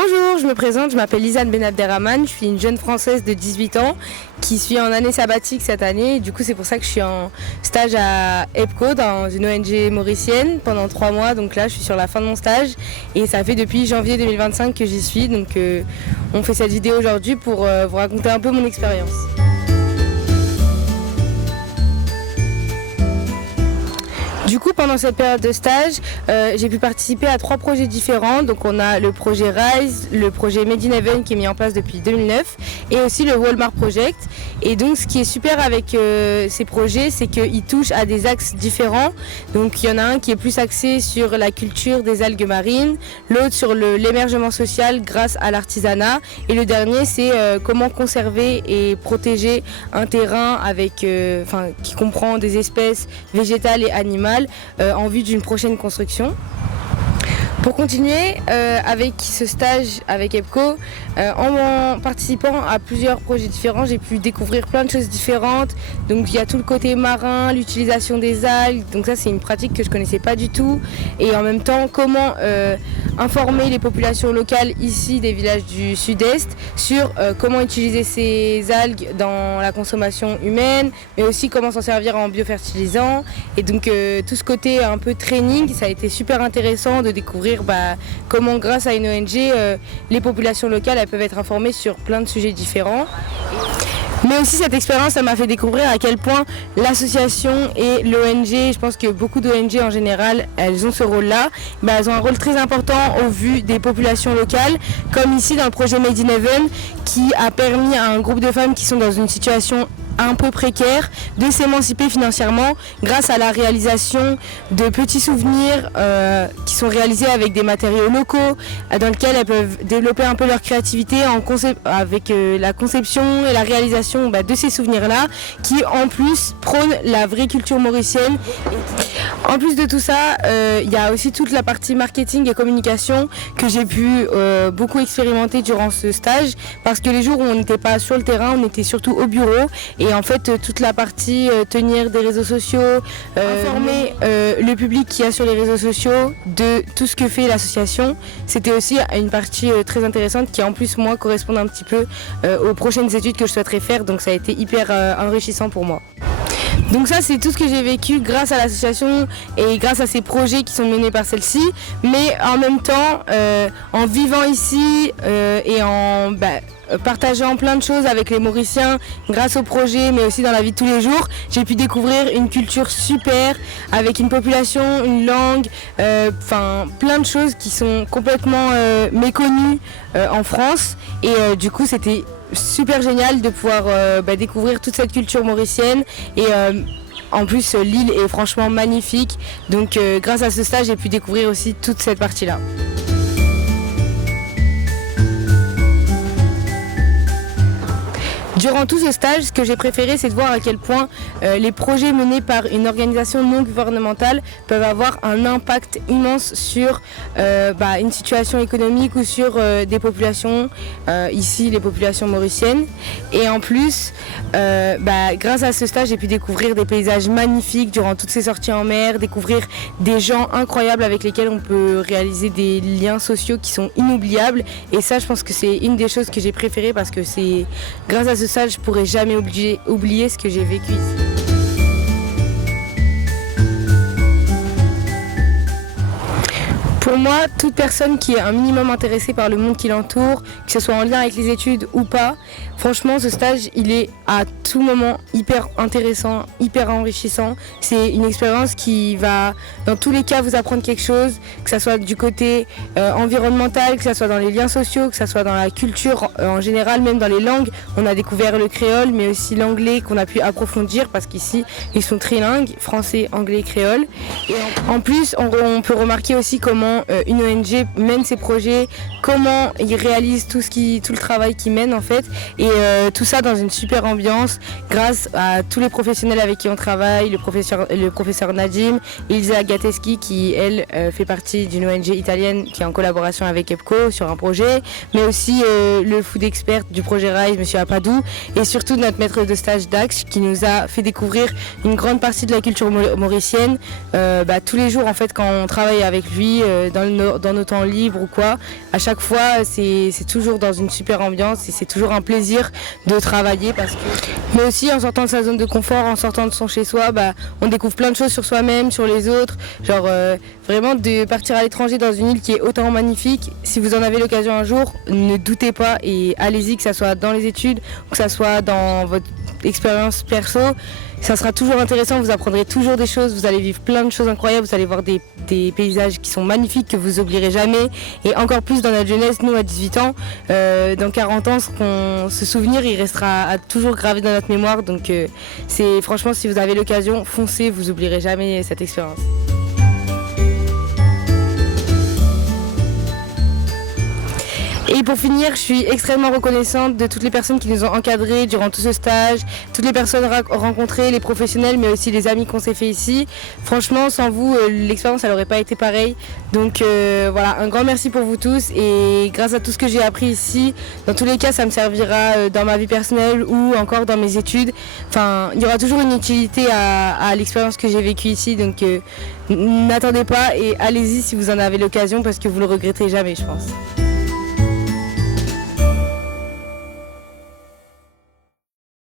Bonjour, je me présente, je m'appelle Lisanne Benabderrahmane, je suis une jeune Française de 18 ans qui suis en année sabbatique cette année. Et du coup, c'est pour ça que je suis en stage à EPCO dans une ONG mauricienne pendant 3 mois. Donc là, je suis sur la fin de mon stage et ça fait depuis janvier 2025 que j'y suis. Donc on fait cette vidéo aujourd'hui pour vous raconter un peu mon expérience. Du coup, pendant cette période de stage, j'ai pu participer à 3 projets différents. Donc on a le projet RISE, le projet Made in Heaven qui est mis en place depuis 2009 et aussi le Walmart Project. Et donc ce qui est super avec ces projets, c'est qu'ils touchent à des axes différents. Donc il y en a un qui est plus axé sur la culture des algues marines, l'autre sur l'émergement social grâce à l'artisanat et le dernier c'est comment conserver et protéger un terrain avec, qui comprend des espèces végétales et animales en vue d'une prochaine construction. Pour continuer avec ce stage avec EPCO, en participant à plusieurs projets différents, j'ai pu découvrir plein de choses différentes. Donc il y a tout le côté marin, l'utilisation des algues, donc ça c'est une pratique que je ne connaissais pas du tout. Et en même temps, comment informer les populations locales ici des villages du sud-est sur comment utiliser ces algues dans la consommation humaine, mais aussi comment s'en servir en biofertilisant. Et donc tout ce côté un peu training, ça a été super intéressant de découvrir comment grâce à une ONG, les populations locales elles peuvent être informées sur plein de sujets différents. Mais aussi cette expérience, ça m'a fait découvrir à quel point l'association et l'ONG, je pense que beaucoup d'ONG en général, elles ont ce rôle-là, elles ont un rôle très important au vu des populations locales, comme ici dans le projet Made in Heaven, qui a permis à un groupe de femmes qui sont dans une situation un peu précaire de s'émanciper financièrement grâce à la réalisation de petits souvenirs qui sont réalisés avec des matériaux locaux dans lesquels elles peuvent développer un peu leur créativité avec la conception et la réalisation de ces souvenirs-là qui en plus prônent la vraie culture mauricienne. En plus de tout ça, il y a aussi toute la partie marketing et communication que j'ai pu beaucoup expérimenter durant ce stage parce que les jours où on n'était pas sur le terrain, on était surtout au bureau et en fait toute la partie tenir des réseaux sociaux, informer le public qui a sur les réseaux sociaux de tout ce que fait l'association, c'était aussi une partie très intéressante qui en plus moi correspond un petit peu aux prochaines études que je souhaiterais faire, donc ça a été hyper enrichissant pour moi. Donc ça c'est tout ce que j'ai vécu grâce à l'association et grâce à ces projets qui sont menés par celle-ci, mais en même temps en vivant ici et en partageant plein de choses avec les Mauriciens grâce au projet mais aussi dans la vie de tous les jours, j'ai pu découvrir une culture super avec une population, une langue, plein de choses qui sont complètement méconnues en France et du coup c'était super génial de pouvoir découvrir toute cette culture mauricienne et en plus l'île est franchement magnifique, donc grâce à ce stage j'ai pu découvrir aussi toute cette partie-là. Durant tout ce stage, ce que j'ai préféré, c'est de voir à quel point les projets menés par une organisation non gouvernementale peuvent avoir un impact immense sur une situation économique ou sur des populations, ici les populations mauriciennes. Et en plus, grâce à ce stage, j'ai pu découvrir des paysages magnifiques durant toutes ces sorties en mer, découvrir des gens incroyables avec lesquels on peut réaliser des liens sociaux qui sont inoubliables. Et ça, je pense que c'est une des choses que j'ai préférées parce que c'est grâce à ce stage, je pourrais jamais oublier ce que j'ai vécu ici. Pour moi, toute personne qui est un minimum intéressée par le monde qui l'entoure, que ce soit en lien avec les études ou pas, franchement ce stage il est à tout moment hyper intéressant, hyper enrichissant. C'est une expérience qui va dans tous les cas vous apprendre quelque chose, que ce soit du côté environnemental, que ce soit dans les liens sociaux, que ce soit dans la culture en général, même dans les langues. On a découvert le créole mais aussi l'anglais qu'on a pu approfondir parce qu'ici ils sont trilingues, français, anglais, créole. Et en plus on peut remarquer aussi comment une ONG mène ses projets, comment ils réalisent tout le travail qu'ils mènent en fait. Et tout ça dans une super ambiance grâce à tous les professionnels avec qui on travaille, le professeur Nadim, Ilza Gateski qui elle fait partie d'une ONG italienne qui est en collaboration avec EPCO sur un projet, mais aussi le food expert du projet RISE, monsieur Apadou, et surtout notre maître de stage Dax qui nous a fait découvrir une grande partie de la culture mauricienne tous les jours en fait quand on travaille avec lui dans nos temps libres ou quoi. À chaque fois c'est toujours dans une super ambiance et c'est toujours un plaisir de travailler mais aussi en sortant de sa zone de confort, en sortant de son chez soi, on découvre plein de choses sur soi-même, sur les autres, vraiment de partir à l'étranger dans une île qui est autant magnifique. Si vous en avez l'occasion un jour, ne doutez pas et allez-y, que ça soit dans les études ou que ça soit dans votre expérience perso. Ça sera toujours intéressant, vous apprendrez toujours des choses, vous allez vivre plein de choses incroyables, vous allez voir des paysages qui sont magnifiques que vous n'oublierez jamais. Et encore plus dans notre jeunesse, nous à 18 ans, dans 40 ans, ce souvenir il restera toujours gravé dans notre mémoire. Donc franchement, si vous avez l'occasion, foncez, vous n'oublierez jamais cette expérience. Et pour finir, je suis extrêmement reconnaissante de toutes les personnes qui nous ont encadrés durant tout ce stage, toutes les personnes rencontrées, les professionnels, mais aussi les amis qu'on s'est fait ici. Franchement, sans vous, l'expérience elle n'aurait pas été pareille. Donc voilà, un grand merci pour vous tous et grâce à tout ce que j'ai appris ici, dans tous les cas, ça me servira dans ma vie personnelle ou encore dans mes études. Enfin, il y aura toujours une utilité à l'expérience que j'ai vécue ici. Donc n'attendez pas et allez-y si vous en avez l'occasion parce que vous le regretterez jamais, je pense.